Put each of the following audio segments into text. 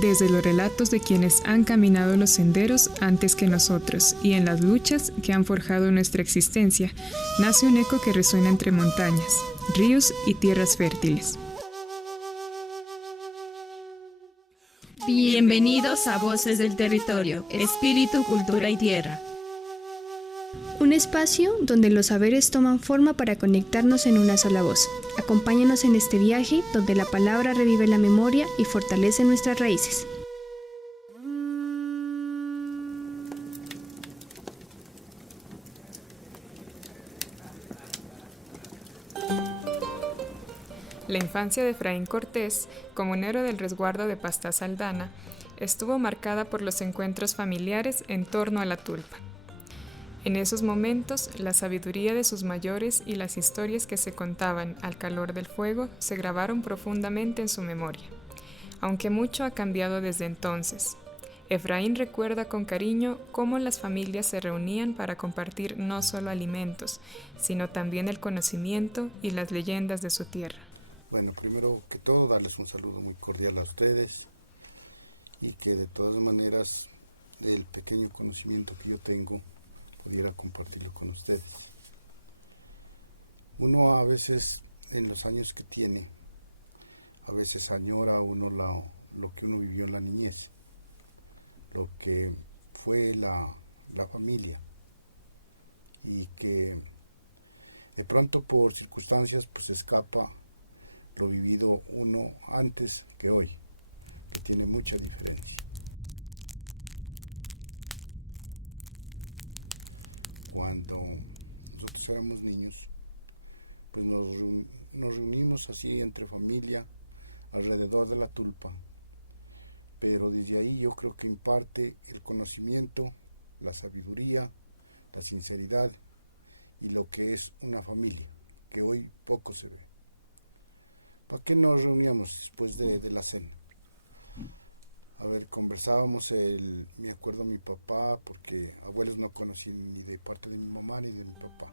Desde los relatos de quienes han caminado los senderos antes que nosotros y en las luchas que han forjado nuestra existencia, nace un eco que resuena entre montañas, ríos y tierras fértiles. Bienvenidos a Voces del Territorio, Espíritu, Cultura y Tierra. Un espacio donde los saberes toman forma para conectarnos en una sola voz. Acompáñanos en este viaje donde la palabra revive la memoria y fortalece nuestras raíces. La infancia de Efraín Cortés, comunero del resguardo de Pastaza Aldana, estuvo marcada por los encuentros familiares en torno a la tulpa. En esos momentos, la sabiduría de sus mayores y las historias que se contaban al calor del fuego se grabaron profundamente en su memoria. Aunque mucho ha cambiado desde entonces, Efraín recuerda con cariño cómo las familias se reunían para compartir no solo alimentos, sino también el conocimiento y las leyendas de su tierra. Bueno, primero que todo, darles un saludo muy cordial a ustedes y que de todas maneras el pequeño conocimiento que yo tengo pudiera compartirlo con ustedes. Uno a veces, en los años que tiene, a veces añora uno lo que uno vivió en la niñez, lo que fue la familia, y que de pronto por circunstancias pues escapa lo vivido uno antes que hoy, que tiene mucha diferencia. Cuando nosotros éramos niños, pues nos reunimos así entre familia alrededor de la tulpa, pero desde ahí yo creo que en parte el conocimiento, la sabiduría, la sinceridad y lo que es una familia, que hoy poco se ve. ¿Para qué nos reuníamos después de la cena? A ver, conversábamos, me acuerdo mi papá, porque abuelos no conocí ni de parte de mi mamá ni de mi papá.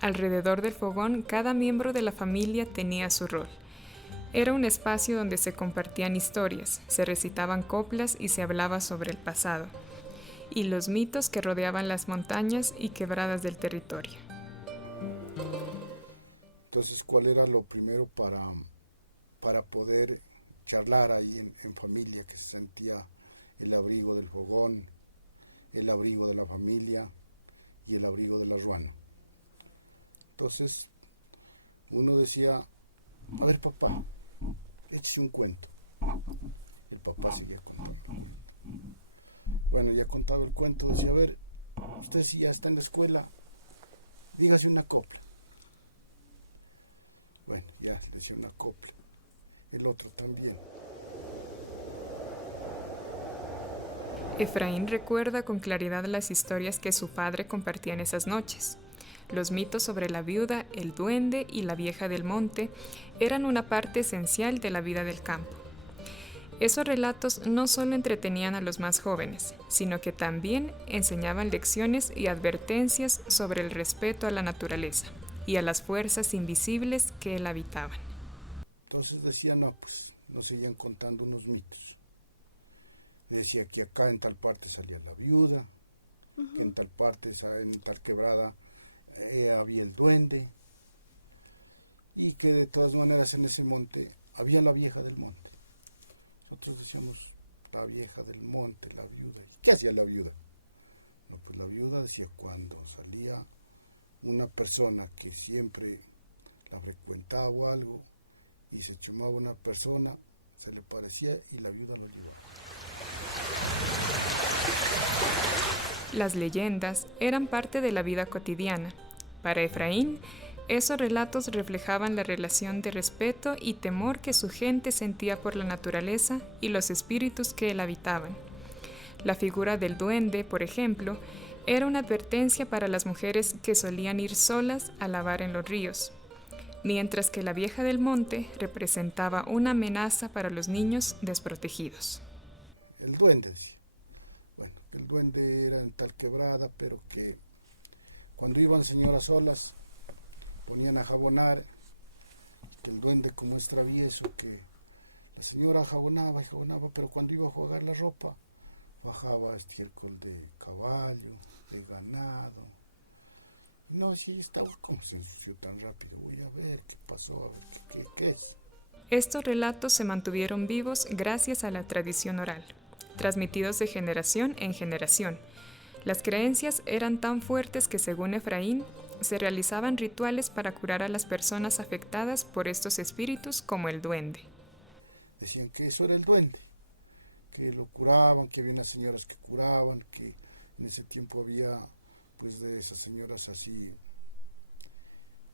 Alrededor del fogón, cada miembro de la familia tenía su rol. Era un espacio donde se compartían historias, se recitaban coplas y se hablaba sobre el pasado, y los mitos que rodeaban las montañas y quebradas del territorio. Entonces, ¿cuál era lo primero para poder charlar ahí en familia, que se sentía el abrigo del fogón, el abrigo de la familia y el abrigo de la ruana? Entonces, uno decía, a ver papá, échese un cuento. El papá seguía contando. Bueno, ya contaba el cuento, decía, a ver, usted si ya está en la escuela, dígase una copla. Bueno, ya decía una copla. El otro también. Efraín recuerda con claridad las historias que su padre compartía en esas noches. Los mitos sobre la viuda, el duende y la vieja del monte eran una parte esencial de la vida del campo. Esos relatos no solo entretenían a los más jóvenes, sino que también enseñaban lecciones y advertencias sobre el respeto a la naturaleza y a las fuerzas invisibles que la habitaban. Entonces decía, no, pues nos seguían contando unos mitos. Decía que acá en tal parte salía la viuda, que en tal parte, en tal quebrada había el duende, y que de todas maneras en ese monte había la vieja del monte. Nosotros decíamos, la vieja del monte, la viuda. ¿Qué hacía la viuda? No, pues la viuda decía, cuando salía una persona que siempre la frecuentaba o algo, y se chumaba una persona, se le parecía y la viuda lo llevaba. Las leyendas eran parte de la vida cotidiana. Para Efraín, esos relatos reflejaban la relación de respeto y temor que su gente sentía por la naturaleza y los espíritus que la habitaban. La figura del duende, por ejemplo, era una advertencia para las mujeres que solían ir solas a lavar en los ríos, mientras que la vieja del monte representaba una amenaza para los niños desprotegidos. El duende, decía. Bueno, el duende era en tal quebrada, pero que cuando iban señoras solas, ponían a jabonar, que el duende como es travieso, que La señora jabonaba y jabonaba, pero cuando iba a jugar la ropa, bajaba estiércol de caballo, de ganado. No, sí, estaba como se ensució tan rápido. Voy a ver qué pasó, qué es. Estos relatos se mantuvieron vivos gracias a la tradición oral, transmitidos de generación en generación. Las creencias eran tan fuertes que, según Efraín, se realizaban rituales para curar a las personas afectadas por estos espíritus como el duende. Decían que eso era el duende, que lo curaban, que había unas señoras que curaban, que en ese tiempo había pues de esas señoras así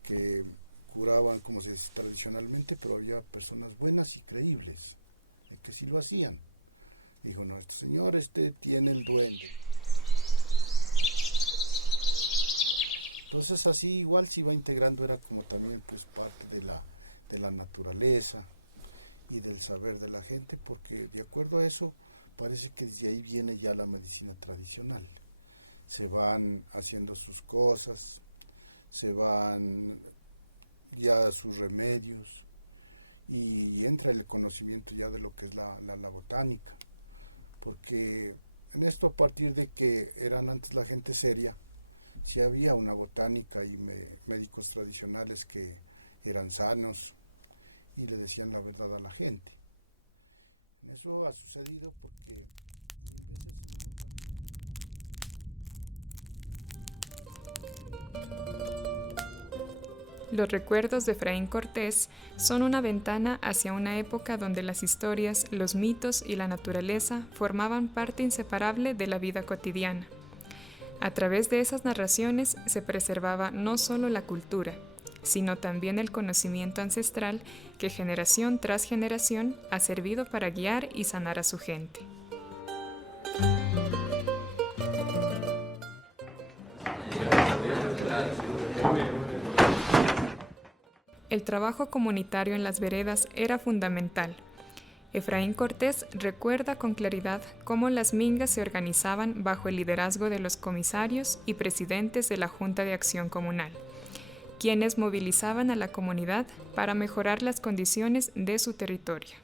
que curaban como se dice tradicionalmente, pero había personas buenas y creíbles, y que sí lo hacían. Dijo, no, este señor tiene el duende. Entonces así igual se iba integrando, era como también pues parte de la naturaleza y del saber de la gente, porque de acuerdo a eso parece que desde ahí viene ya la medicina tradicional. Se van haciendo sus cosas, se van ya sus remedios y entra el conocimiento ya de lo que es la botánica, porque en esto a partir de que eran antes la gente seria, sí había una botánica y médicos tradicionales que eran sanos y le decían la verdad a la gente. Eso ha sucedido porque Los recuerdos de Efraín Cortés son una ventana hacia una época donde las historias, los mitos y la naturaleza formaban parte inseparable de la vida cotidiana. A través de esas narraciones se preservaba no solo la cultura, sino también el conocimiento ancestral que generación tras generación ha servido para guiar y sanar a su gente. El trabajo comunitario en las veredas era fundamental. Efraín Cortés recuerda con claridad cómo las mingas se organizaban bajo el liderazgo de los comisarios y presidentes de la Junta de Acción Comunal, quienes movilizaban a la comunidad para mejorar las condiciones de su territorio.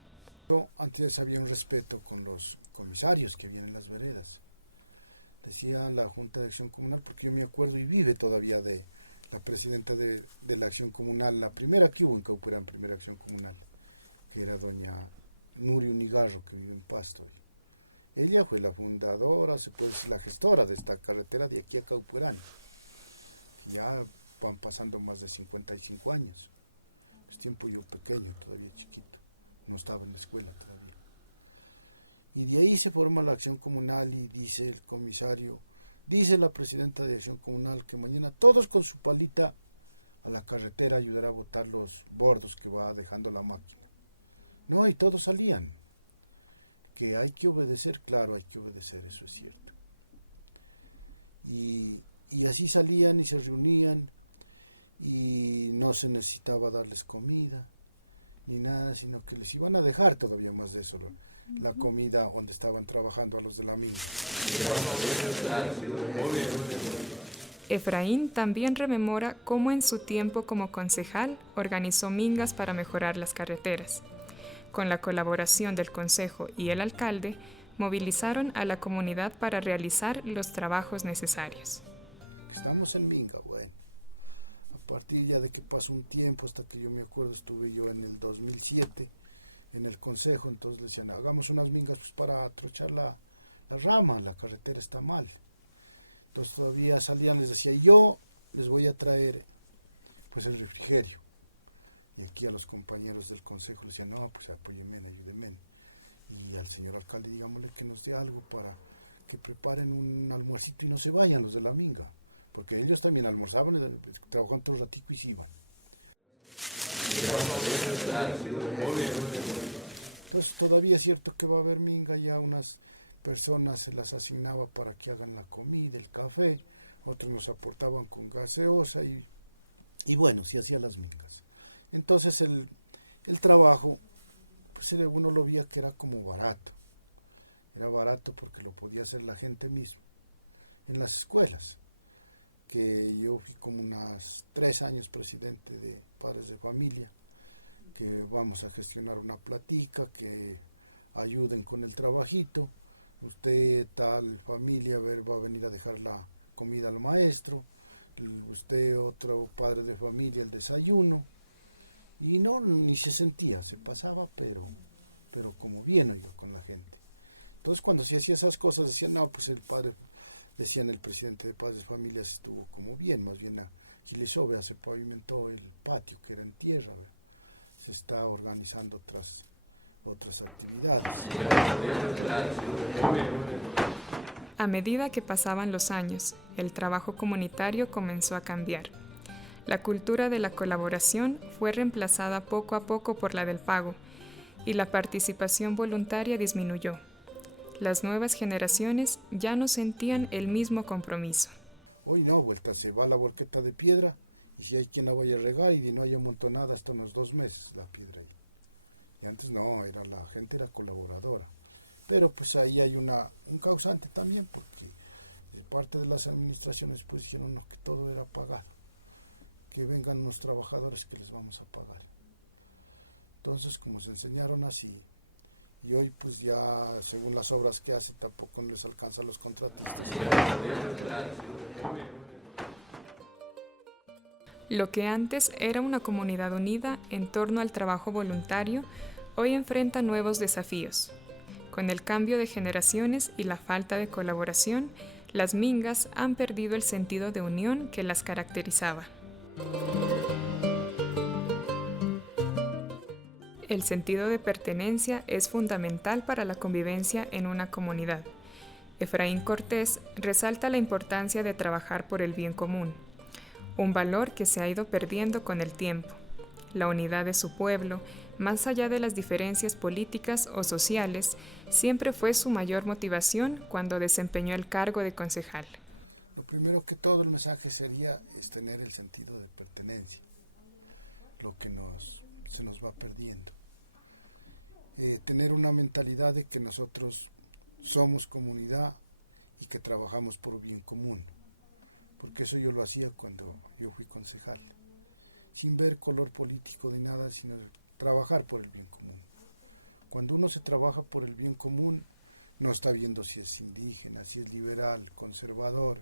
antes había un respeto con los comisarios que vienen en las veredas. Decía la Junta de Acción Comunal, porque yo me acuerdo y vive todavía de la presidenta de la Acción Comunal, la primera que hubo en Caupoerán, primera Acción Comunal, que era doña Nuria Unigarro, que vive en Pasto. Ella fue la fundadora, se puede decir, la gestora de esta carretera de aquí a Caupoerán. Ya van pasando más de 55 años. Es tiempo yo pequeño, todavía chiquito. No estaba en la escuela todavía. Y de ahí se forma la Acción Comunal y dice el comisario, dice la presidenta de Acción Comunal que mañana todos con su palita a la carretera ayudará a botar los bordos que va dejando la máquina. No, y todos salían. Que hay que obedecer, claro, hay que obedecer, eso es cierto. Y así salían y se reunían y no se necesitaba darles comida ni nada, sino que les iban a dejar todavía más de eso, la comida donde estaban trabajando a los de la mina. Efraín también rememora cómo en su tiempo como concejal organizó mingas para mejorar las carreteras. Con la colaboración del consejo y el alcalde, movilizaron a la comunidad para realizar los trabajos necesarios. Estamos en minga, bueno. A partir ya de que pasó un tiempo, hasta que yo me acuerdo, estuve yo en el 2007 en el consejo, entonces le decían, hagamos unas mingas pues, para trochar la rama, la carretera está mal. Entonces todavía salían, les decía, yo les voy a traer pues el refrigerio. Y aquí a los compañeros del consejo les decían, no, pues apóyenme, ayúdenme. Y al señor alcalde, digámosle que nos dé algo para que preparen un almuercito y no se vayan los de la minga. Porque ellos también almorzaban, trabajaban todo el ratico y se iban. Pues todavía es cierto que va a haber minga, ya unas personas se las asignaba para que hagan la comida, el café, otros nos aportaban con gaseosa y bueno, se hacían las mingas. Entonces el trabajo, pues uno lo veía que era como barato. Era barato porque lo podía hacer la gente misma. En las escuelas, que yo fui como unos 3 años presidente de padres de familia, que vamos a gestionar una platica, que ayuden con el trabajito, usted tal familia va a venir a dejar la comida al maestro, y usted otro padre de familia el desayuno, y no, ni se sentía, se pasaba, pero como bien yo con la gente. Entonces cuando se hacía esas cosas decían, no, pues el padre, decían el presidente de Padres de Familias estuvo como bien, más bien si les obvia se pavimentó el patio que era en tierra, se está organizando otras actividades. A medida que pasaban los años, el trabajo comunitario comenzó a cambiar. La cultura de la colaboración fue reemplazada poco a poco por la del pago, y la participación voluntaria disminuyó. Las nuevas generaciones ya no sentían el mismo compromiso. Hoy no, vuelta, se va la volqueta de piedra, y si hay quien la vaya a regar y no hay amontonada hasta unos 2 meses la piedra. Y antes no, la gente era colaboradora. Pero pues ahí hay un causante también, porque parte de las administraciones pues hicieron que todo era pagar. Que vengan los trabajadores que les vamos a pagar. Entonces, como se enseñaron así, y hoy pues ya según las obras que hace tampoco les alcanzan los contratos. Lo que antes era una comunidad unida en torno al trabajo voluntario, hoy enfrenta nuevos desafíos. Con el cambio de generaciones y la falta de colaboración, las mingas han perdido el sentido de unión que las caracterizaba. El sentido de pertenencia es fundamental para la convivencia en una comunidad. Efraín Cortés resalta la importancia de trabajar por el bien común, un valor que se ha ido perdiendo con el tiempo. La unidad de su pueblo, más allá de las diferencias políticas o sociales, siempre fue su mayor motivación cuando desempeñó el cargo de concejal. Lo primero que todo el mensaje sería es tener el sentido de pertenencia, lo que se nos va perdiendo. Tener una mentalidad de que nosotros somos comunidad y que trabajamos por el bien común, porque eso yo lo hacía cuando yo fui concejal, sin ver color político de nada, sino trabajar por el bien común. Cuando uno se trabaja por el bien común, no está viendo si es indígena, si es liberal, conservador,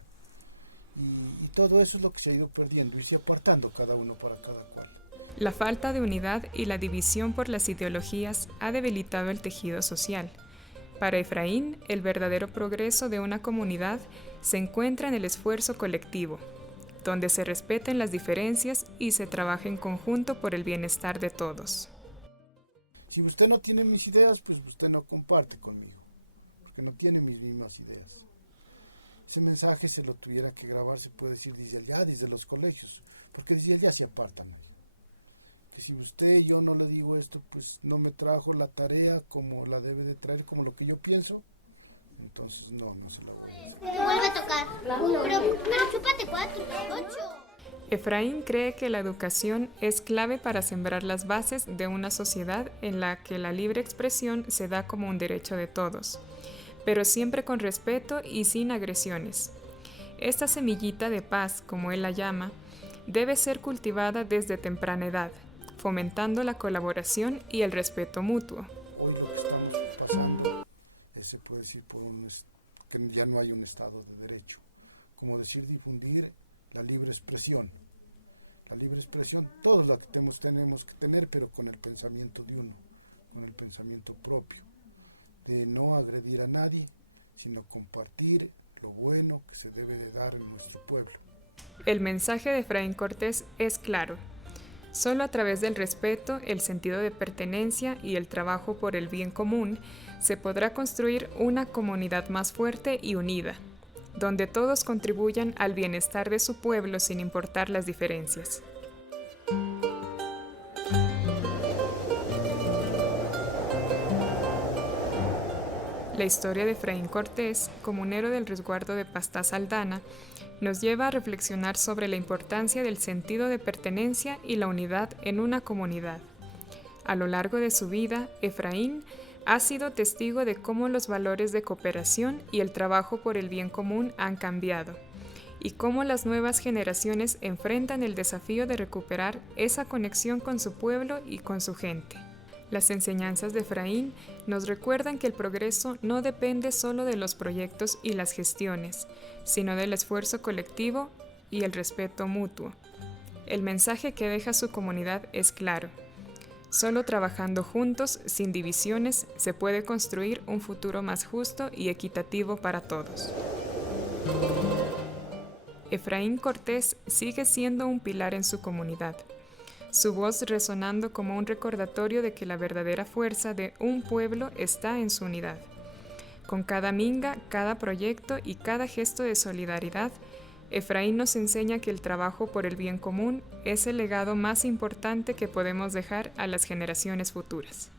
y todo eso es lo que se ha ido perdiendo y se apartando cada uno para cada cual. La falta de unidad y la división por las ideologías ha debilitado el tejido social. Para Efraín, el verdadero progreso de una comunidad se encuentra en el esfuerzo colectivo, donde se respeten las diferencias y se trabaja en conjunto por el bienestar de todos. Si usted no tiene mis ideas, pues usted no comparte conmigo, porque no tiene mis mismas ideas. Ese mensaje se lo tuviera que grabar, se puede decir desde los colegios, porque desde allá se apartan. Que si usted y yo no le digo esto, pues no me trajo la tarea como la debe de traer, como lo que yo pienso, entonces no se la voy a hacer. Me vuelve a tocar, pero chúpate 4, 8. Efraín cree que la educación es clave para sembrar las bases de una sociedad en la que la libre expresión se da como un derecho de todos, pero siempre con respeto y sin agresiones. Esta semillita de paz, como él la llama, debe ser cultivada desde temprana edad, fomentando la colaboración y el respeto mutuo. Hoy lo que estamos pasando se puede decir que ya no hay un Estado de Derecho. Como decir, difundir la libre expresión. La libre expresión todos la tenemos que tener, pero con el pensamiento de uno, con el pensamiento propio, de no agredir a nadie, sino compartir lo bueno que se debe de dar en nuestro pueblo. El mensaje de Efraín Cortés es claro. Solo a través del respeto, el sentido de pertenencia y el trabajo por el bien común se podrá construir una comunidad más fuerte y unida, donde todos contribuyan al bienestar de su pueblo sin importar las diferencias. La historia de Efraín Cortés, comunero del resguardo de Pastaza Aldana, nos lleva a reflexionar sobre la importancia del sentido de pertenencia y la unidad en una comunidad. A lo largo de su vida, Efraín ha sido testigo de cómo los valores de cooperación y el trabajo por el bien común han cambiado, y cómo las nuevas generaciones enfrentan el desafío de recuperar esa conexión con su pueblo y con su gente. Las enseñanzas de Efraín nos recuerdan que el progreso no depende solo de los proyectos y las gestiones, sino del esfuerzo colectivo y el respeto mutuo. El mensaje que deja su comunidad es claro. Solo trabajando juntos, sin divisiones, se puede construir un futuro más justo y equitativo para todos. Efraín Cortés sigue siendo un pilar en su comunidad, su voz resonando como un recordatorio de que la verdadera fuerza de un pueblo está en su unidad. Con cada minga, cada proyecto y cada gesto de solidaridad, Efraín nos enseña que el trabajo por el bien común es el legado más importante que podemos dejar a las generaciones futuras.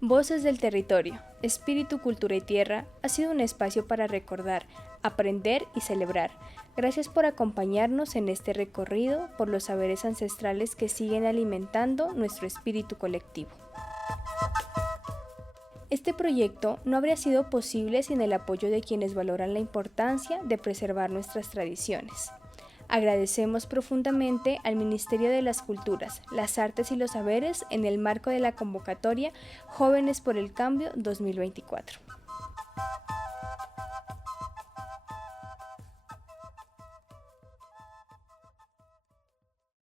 Voces del Territorio, Espíritu, Cultura y Tierra ha sido un espacio para recordar, aprender y celebrar. Gracias por acompañarnos en este recorrido por los saberes ancestrales que siguen alimentando nuestro espíritu colectivo. Este proyecto no habría sido posible sin el apoyo de quienes valoran la importancia de preservar nuestras tradiciones. Agradecemos profundamente al Ministerio de las Culturas, las Artes y los Saberes en el marco de la convocatoria Jóvenes por el Cambio 2024.